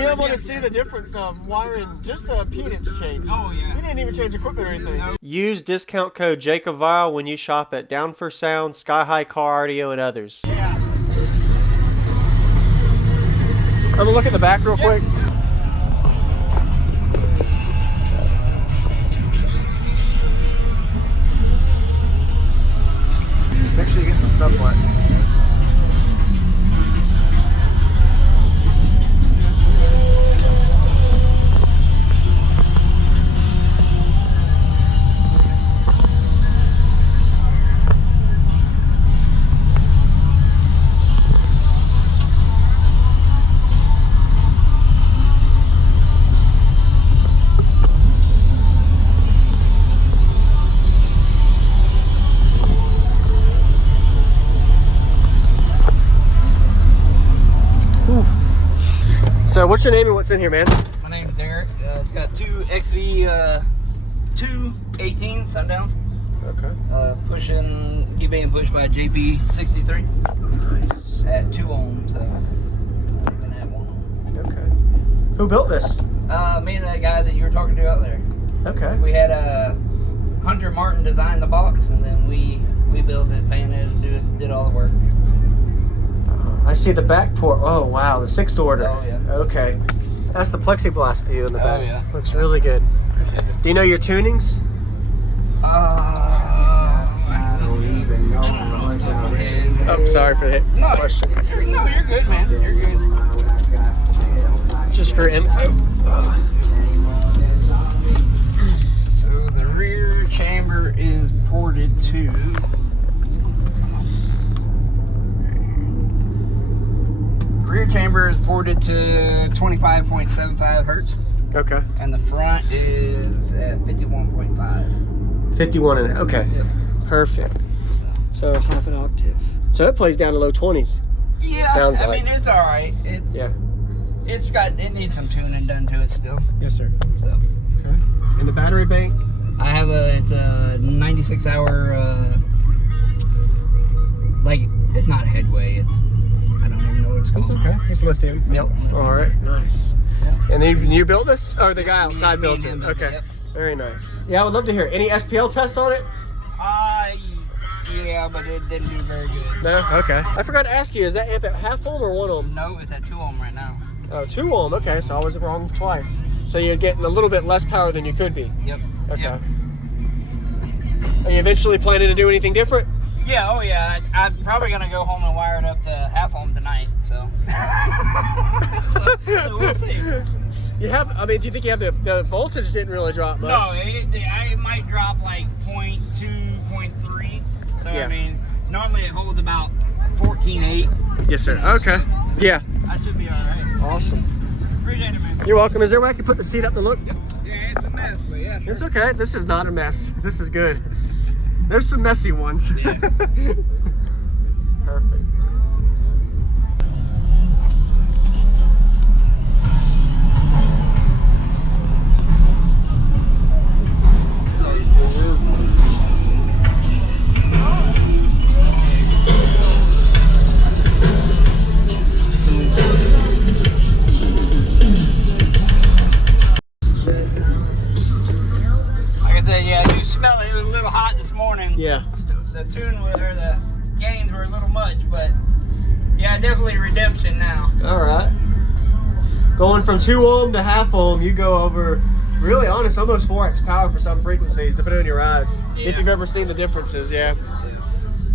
Be able to see the difference of wiring, just the impedance change. Oh, yeah. You didn't even change equipment or anything. No. Use discount code JacobViral when you shop at Down for Sound, SkyHigh Car Audio, and others. Yeah. I'm gonna look at the back real quick. Make sure you get some stuff wet. So what's your name and what's in here, man? My name's Derick. It's got two XV 218 sundowns. Okay. Being pushed by JP63. Nice. At 2 ohms. Gonna have one. Okay. Who built this? Me and that guy that you were talking to out there. Okay. We had Hunter Martin design the box, and then we built it, painted it, did all the work. I see the back port. Oh wow, the 6th order. Oh yeah. Okay. That's the plexiglass view in the back. Oh yeah. Looks really good. Do you know your tunings? I don't even know. Oh, sorry for the question. No, you're good, man. You're good. Just for info. So the rear chamber is ported to. Rear chamber is ported to 25.75 hertz. Okay. And the front is at 51.5. 51 and okay. Yep. Perfect. So half an octave. So it plays down to low 20s. Yeah. Sounds I like. mean, it's all right. It's it needs some tuning done to it still. Yes, sir. So. Okay. And the battery bank? I have it's a 96 hour. Like it's not headway. It's I don't even know what it's called. It's okay. It's lithium. Yep. All right. Nice. Yep. And then you built this, or the guy outside built it? Okay. Yep. Very nice. Yeah, I would love to hear it. Any SPL tests on it? Yeah, but it didn't do very good. No? Okay. I forgot to ask you, is that amp at half ohm or 1 ohm? No, it's at 2 ohm right now. Oh, 2 ohm. Okay, so I was wrong twice. So you're getting a little bit less power than you could be. Yep. Okay. Yep. Are you eventually planning to do anything different? Yeah, oh yeah. I'm probably going to go home and wire it up to half ohm tonight, so. so we'll see. You have, I mean, do you think you have the voltage didn't really drop much? No, it might drop like 0.2, 0.3. So, Yeah. I mean, normally it holds about 14.8. Yes, sir. Okay. Yeah. I should be all right. Awesome. Appreciate it, man. You're welcome. Is there a way I can put the seat up to look? Yeah, it's a mess, but yeah, sure. It's okay. This is not a mess. This is good. There's some messy ones. Yeah. Perfect. Like I said, yeah, you smell it. It was a little hot this morning. Yeah. The the gains were a little much, but yeah, definitely redemption now. All right. Going from 2 ohm to half ohm, you go over, really honest, almost 4x power for some frequencies, depending on your eyes. Yeah. If you've ever seen the differences, yeah.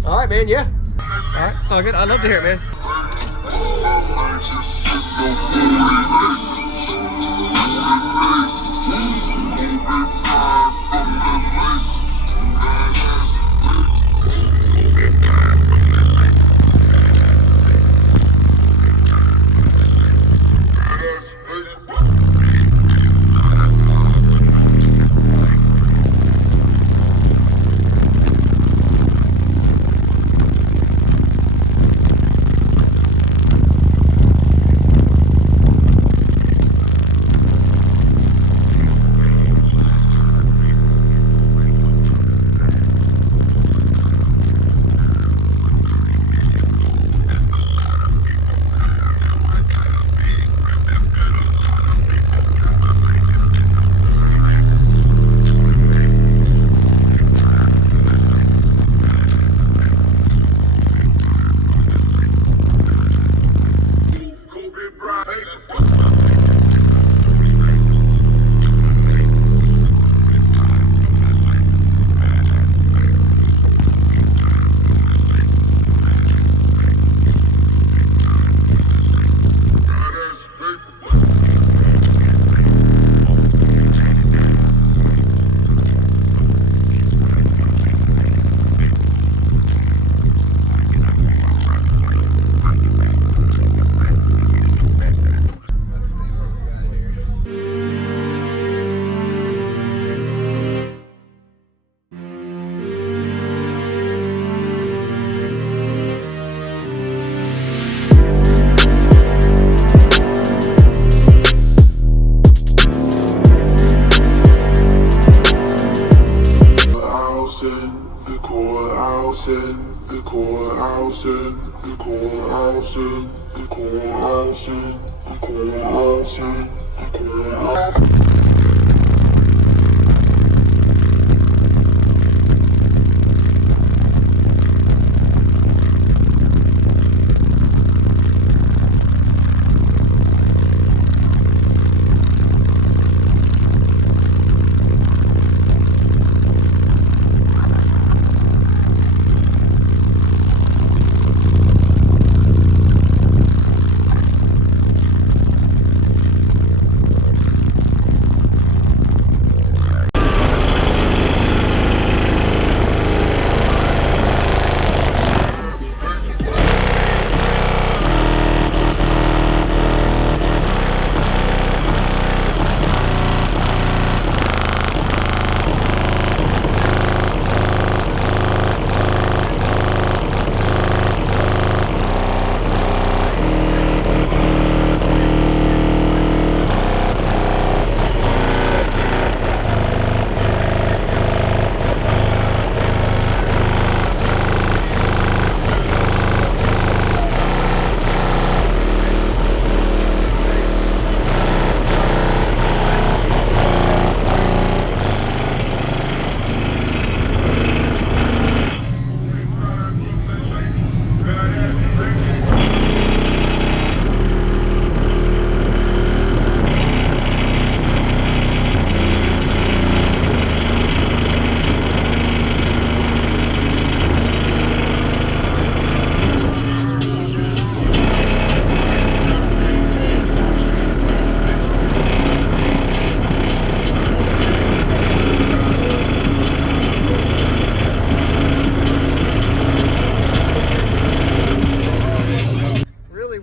All right, man, yeah. All right, it's all good. I'd love to hear it, man.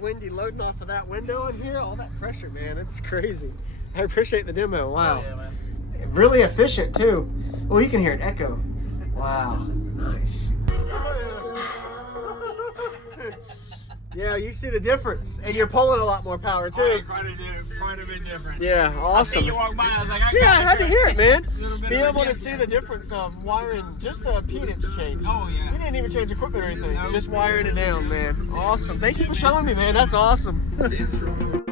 Windy loading off of that window in here, all that pressure, man, it's crazy. I appreciate the demo. Wow. Oh, yeah, man. Really efficient too. Oh, you can hear it echo. Wow, nice. Yeah, you see the difference, and you're pulling a lot more power too. Quite a bit different. Yeah, awesome. I see you walk by, I was like, Yeah, I had to hear it, man. bit Be of a able to difference. see the difference of wiring, just the impedance change. Oh, yeah. You didn't even change equipment or anything, Nope. just wiring it down, man. Awesome. Thank you for showing me, man. That's awesome.